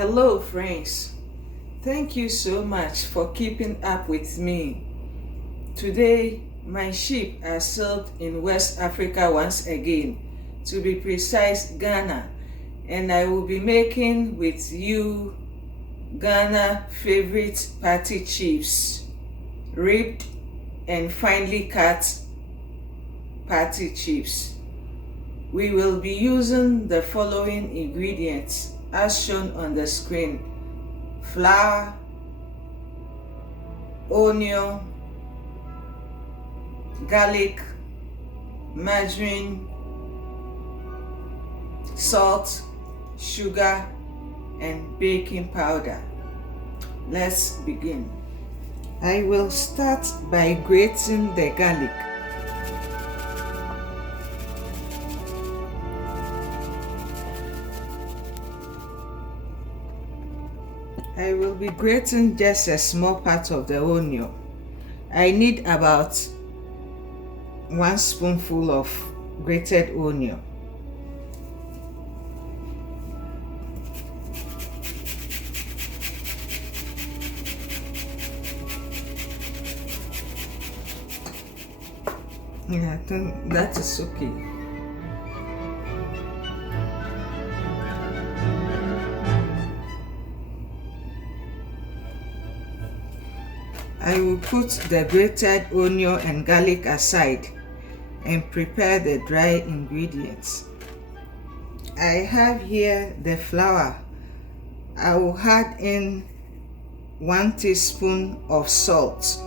Hello, friends. Thank you so much for keeping up with me. Today, my sheep are sold in West Africa once again, to be precise, Ghana, and I will be making with you Ghana favorite party chips, ribbed and finely cut party chips. We will be using the following ingredients as shown on the screen: flour, onion, garlic, margarine, salt, sugar, and baking powder. Let's begin. I will start by grating the garlic. I will be grating just a small part of the onion. I need about 1 spoonful of grated onion. Yeah, I think that is okay. I will put the grated onion and garlic aside and prepare the dry ingredients. I have here the flour. I will add in 1 teaspoon of salt,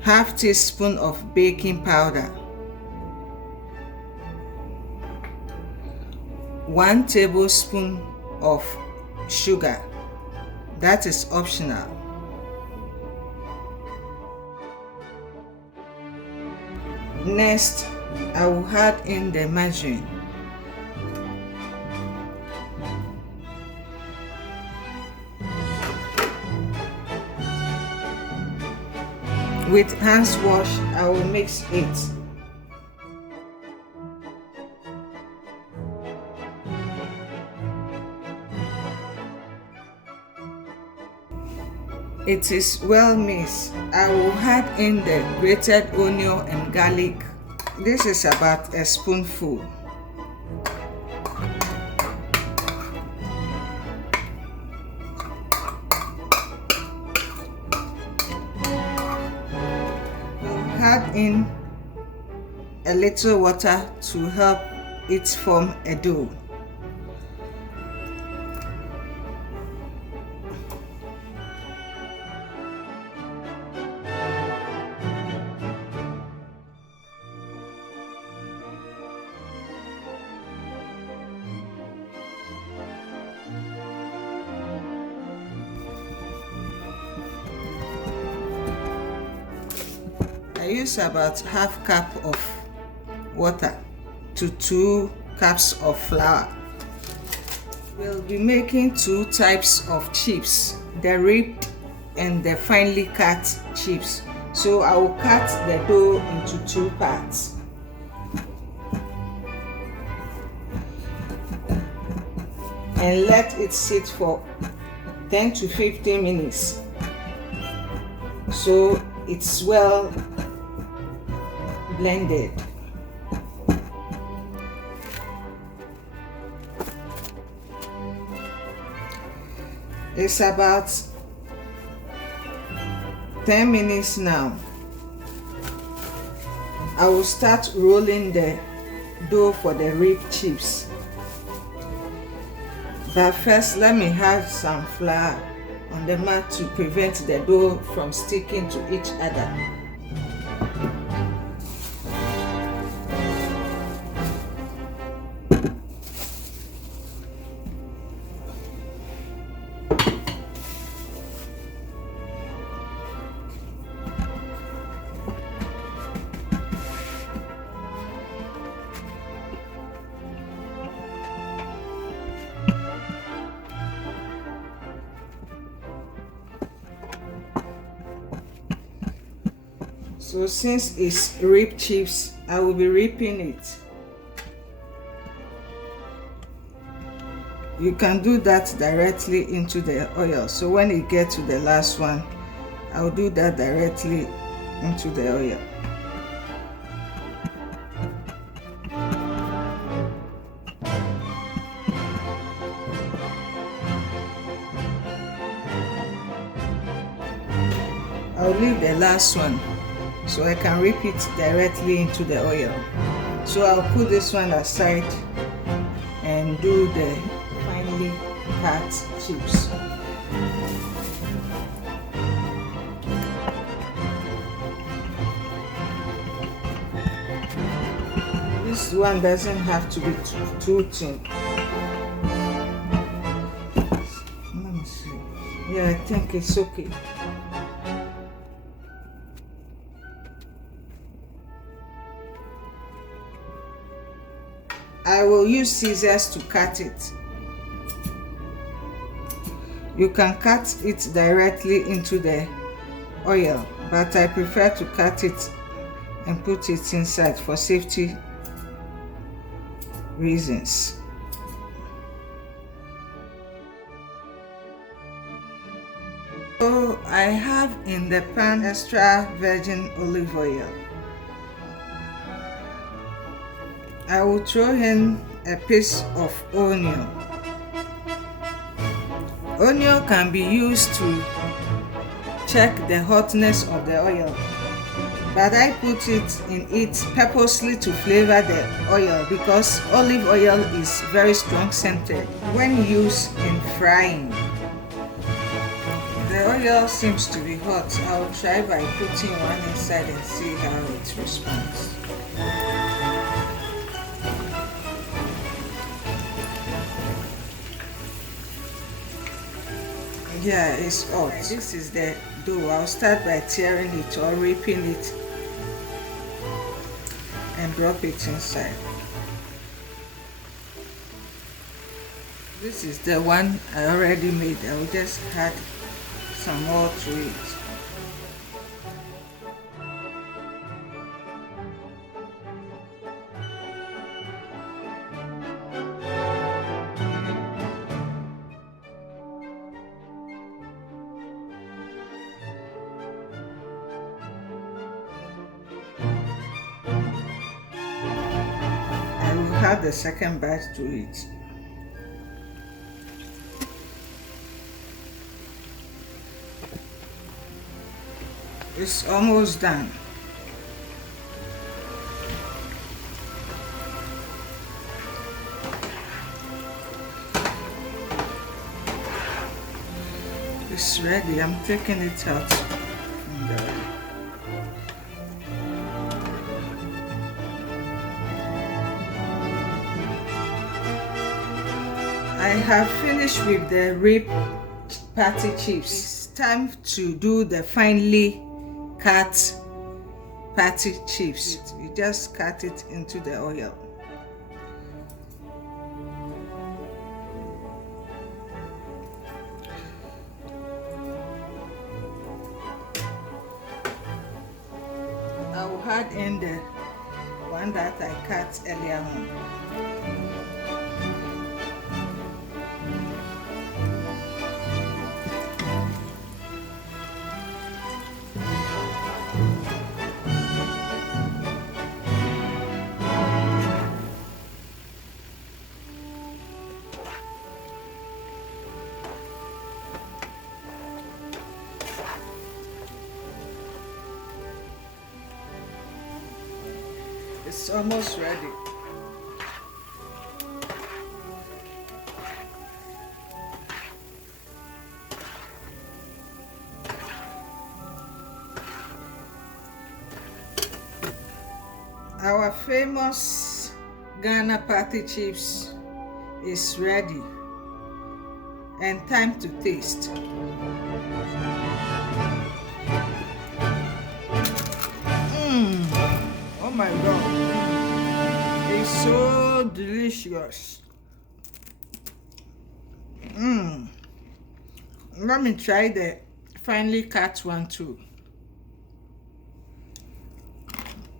half teaspoon of baking powder, 1 tablespoon of sugar. That is optional. Next, I will add in the margarine. With hands wash, I will mix it. It is well mixed. I will add in the grated onion and garlic. This is about a spoonful. I'll add in a little water to help it form a dough. I use about half cup of water to 2 cups of flour. We'll be making 2 types of chips, the ribbed and the finely cut chips. So I will cut the dough into 2 parts. And let it sit for 10 to 15 minutes. So it's well blended. It's about 10 minutes now. I will start rolling the dough for the ribbed chips. But first, let me have some flour on the mat to prevent the dough from sticking to each other. So since it's ribbed chips, I will be ripping it. You can do that directly into the oil. So when you get to the last one, I'll do that directly into the oil. I'll leave the last one so I can whip it directly into the oil. So I'll put this one aside and do the finely cut chips. This one doesn't have to be too thin. Let me see. Yeah, I think it's okay. I will use scissors to cut it. You can cut it directly into the oil, but I prefer to cut it and put it inside for safety reasons. So I have in the pan extra virgin olive oil. I will throw in a piece of onion. Onion can be used to check the hotness of the oil, but I put it in it purposely to flavor the oil because olive oil is very strong scented when used in frying. The oil seems to be hot. I'll try by putting one inside and see how it responds. Yeah, it's hot. This is the dough. I'll start by tearing it or ripping it and drop it inside. This is the one I already made. I'll just add some more to it. I will add the second batch to it. It's almost done. It's ready. I'm taking it out from the oil. I have finished with the rib patty chips. It's time to do the finely cut patty chips. You just cut it into the oil. I will add in the one that I cut earlier on. It's almost ready. Our famous Ghana patty chips is ready and time to taste. Oh my god, it's so delicious. Let me try the finely cut one too.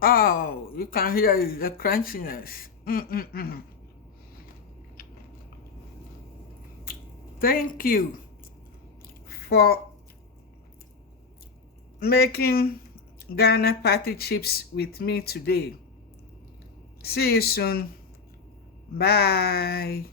Oh, you can hear the crunchiness. Thank you for making Ghana party chips with me today. See you soon. Bye.